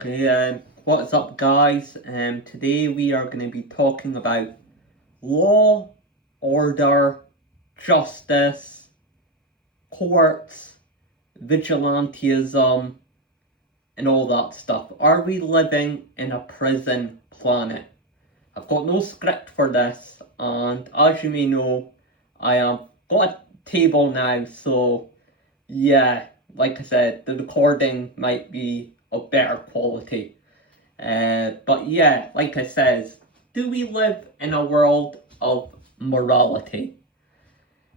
Okay, what's up, guys? Today we are going to be talking about law, order, justice, courts, vigilantism, and all that stuff. Are we living in a prison planet? I've got no script for this, and as you may know, I have got a table now, so yeah, like I said, the recording might be of better quality. But yeah, like I says, do we live in a world of morality?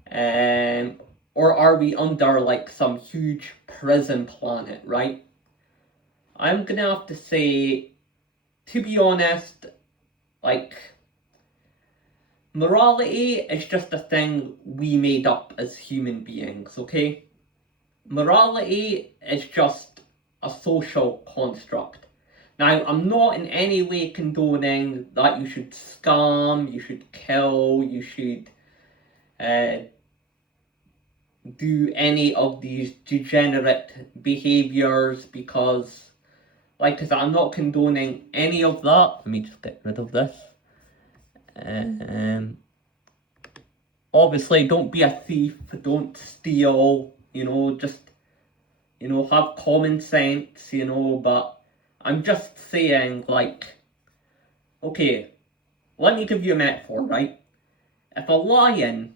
Or are we under like some huge prison planet, right? I'm gonna have to say, to be honest, like, morality is just a thing we made up as human beings, okay? Morality is just a social construct. Now, I'm not in any way condoning that you should scam, you should kill, you should do any of these degenerate behaviours, because, like I said, I'm not condoning any of that. Let me just get rid of this. Obviously, don't be a thief, don't steal, just, have common sense, but I'm just saying, like, okay, let me give you a metaphor, right? If a lion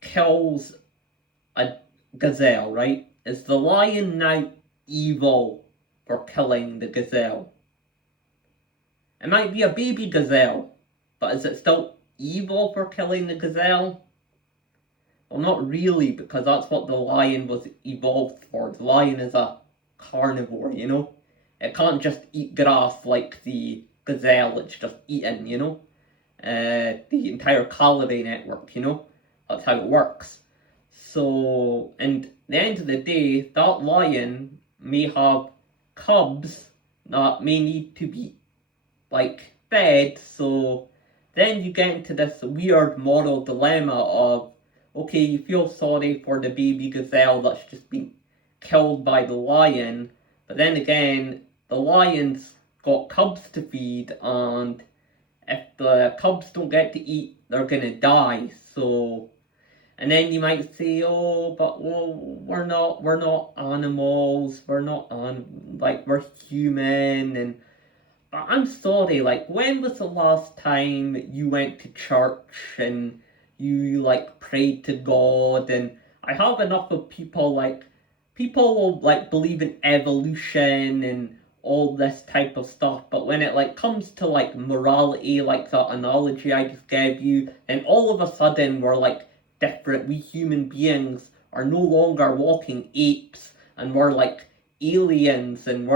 kills a gazelle, right? Is the lion now evil for killing the gazelle? It might be a baby gazelle, but is it still evil for killing the gazelle? Well, not really, because that's what the lion was evolved for. The lion is a carnivore, It can't just eat grass like the gazelle it's just eaten, the entire calorie network, That's how it works. So, and at the end of the day, that lion may have cubs that may need to be, like, fed, so then you get into this weird moral dilemma of, okay, you feel sorry for the baby gazelle that's just been killed by the lion, but then again, the lion's got cubs to feed, and if the cubs don't get to eat, they're gonna die. So, and then you might say, oh, but well, we're not animals, we're human, and but I'm sorry, like, when was the last time you went to church and you, like, prayed to God? And I have enough of people, like, people will, like, believe in evolution and all this type of stuff, but when it, like, comes to, like, morality, like that analogy I just gave you, and all of a sudden we're, like, different. We human beings are no longer walking apes, and we're, like, aliens, and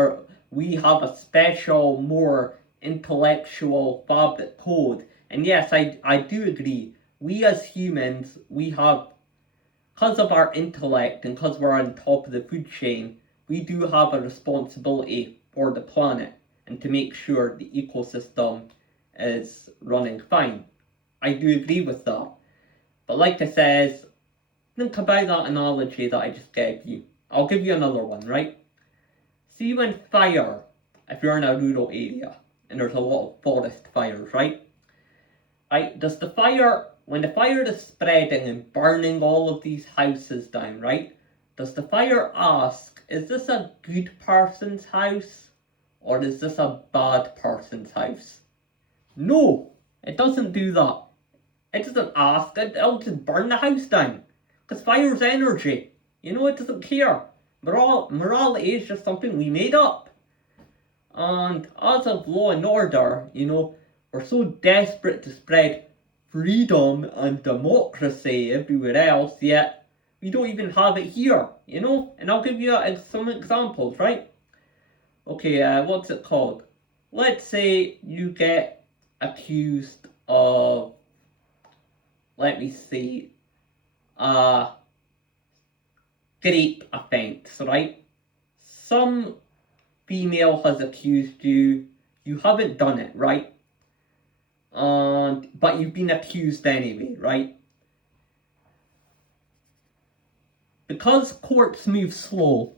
we have a special, more intellectual fabric code. And yes, I do agree. We as humans, we have, because of our intellect and because we're on top of the food chain, we do have a responsibility for the planet and to make sure the ecosystem is running fine. I do agree with that. But like I says, think about that analogy that I just gave you. I'll give you another one, right? See when fire, if you're in a rural area and there's a lot of forest fires, right? Right? When the fire is spreading and burning all of these houses down, right? Does the fire ask, is this a good person's house or is this a bad person's house? No, it doesn't do that. It doesn't ask, it'll just burn the house down. Because fire's energy. It doesn't care. Morality is just something we made up. And as of law and order, we're so desperate to spread freedom and democracy everywhere else, yet we don't even have it here, And I'll give you some examples, right? Okay, what's it called? Let's say you get accused of, let me see, rape offence, right? Some female has accused you, you haven't done it, right? But you've been accused anyway, right? Because courts move slow,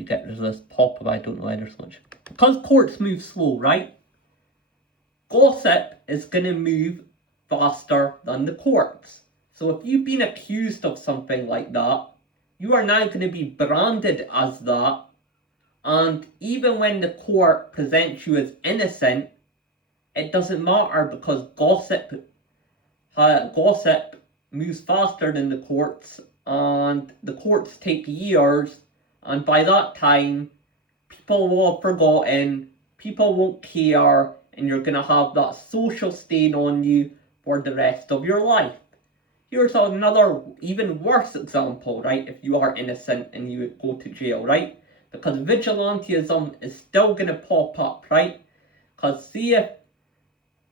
we get rid of this pop-up, I don't know why there's so much. Because courts move slow, right? Gossip is going to move faster than the courts. So if you've been accused of something like that, you are now going to be branded as that. And even when the court presents you as innocent, it doesn't matter because gossip moves faster than the courts, and the courts take years, and by that time, people will have forgotten, people won't care, and you're going to have that social stain on you for the rest of your life. Here's another even worse example, right? If you are innocent and you go to jail, right? Because vigilantism is still going to pop up, right? Because see if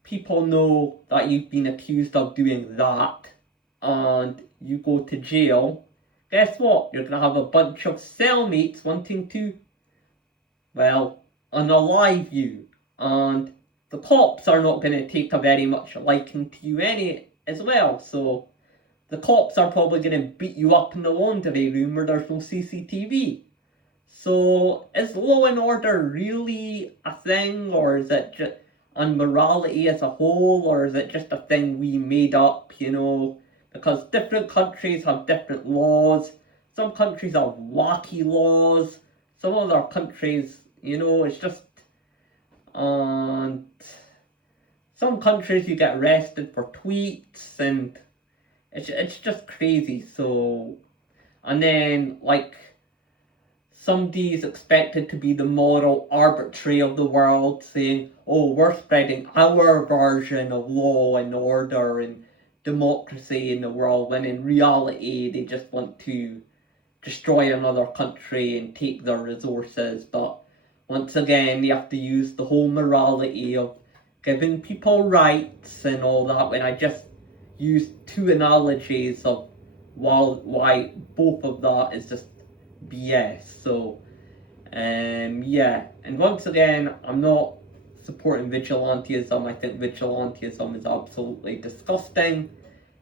people know that you've been accused of doing that and you go to jail, guess what? You're going to have a bunch of cellmates wanting to, well, unalive you. And the cops are not going to take a very much liking to you as well. So the cops are probably going to beat you up in the laundry room where there's no CCTV. So is law and order really a thing, or is it just, and morality as a whole, or is it just a thing we made up, because different countries have different laws. Some countries have wacky laws, some other countries, it's just, and some countries you get arrested for tweets, and it's just crazy. So, and then somebody is expected to be the moral arbiter of the world, saying, oh, we're spreading our version of law and order and democracy in the world, when in reality they just want to destroy another country and take their resources. But once again, they have to use the whole morality of giving people rights and all that, when I just used two analogies of why both of that is just BS. So, yeah. And once again, I'm not supporting vigilantism. I think vigilantism is absolutely disgusting.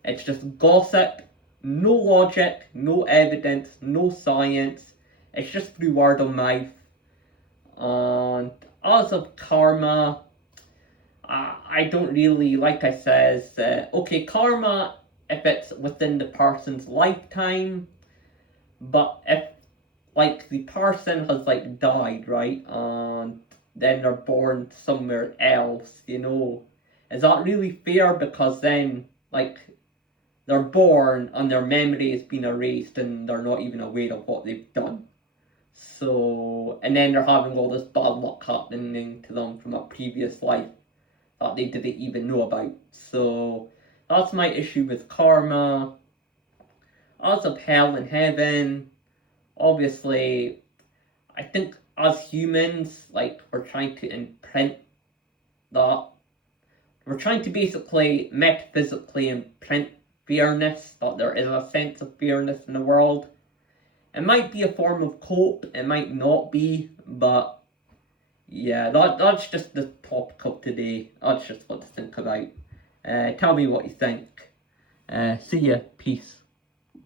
It's just gossip, no logic, no evidence, no science. It's just through word of mouth. And as of karma, I don't really, like I says, okay, karma if it's within the person's lifetime, but if the person has died, right, and then they're born somewhere else, is that really fair? Because then they're born and their memory has been erased and they're not even aware of what they've done. So, and then they're having all this bad luck happening to them from a previous life that they didn't even know about. So that's my issue with karma. As of hell and heaven, obviously, I think as humans, we're trying to imprint that. We're trying to basically metaphysically imprint fairness, that there is a sense of fairness in the world. It might be a form of cope, it might not be, but yeah, that's just the topic of today. That's just what to think about. Tell me what you think. See ya. Peace.